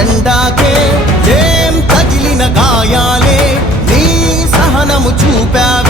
జెండాకే ఏం తగిలిన గాయాలే నీ సహనము చూపావే.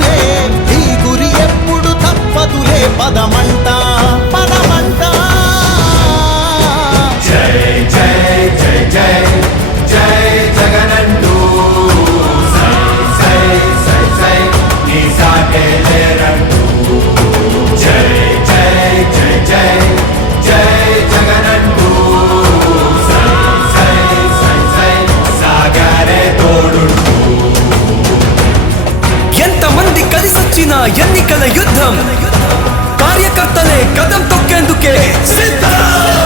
పుట్టదులే ఈ గురి ఎప్పుడు తప్పదులే పదమంటా. ఎన్నికల యుద్ధం కార్యకర్తలే కదం తొక్కేందుకే సిద్ధం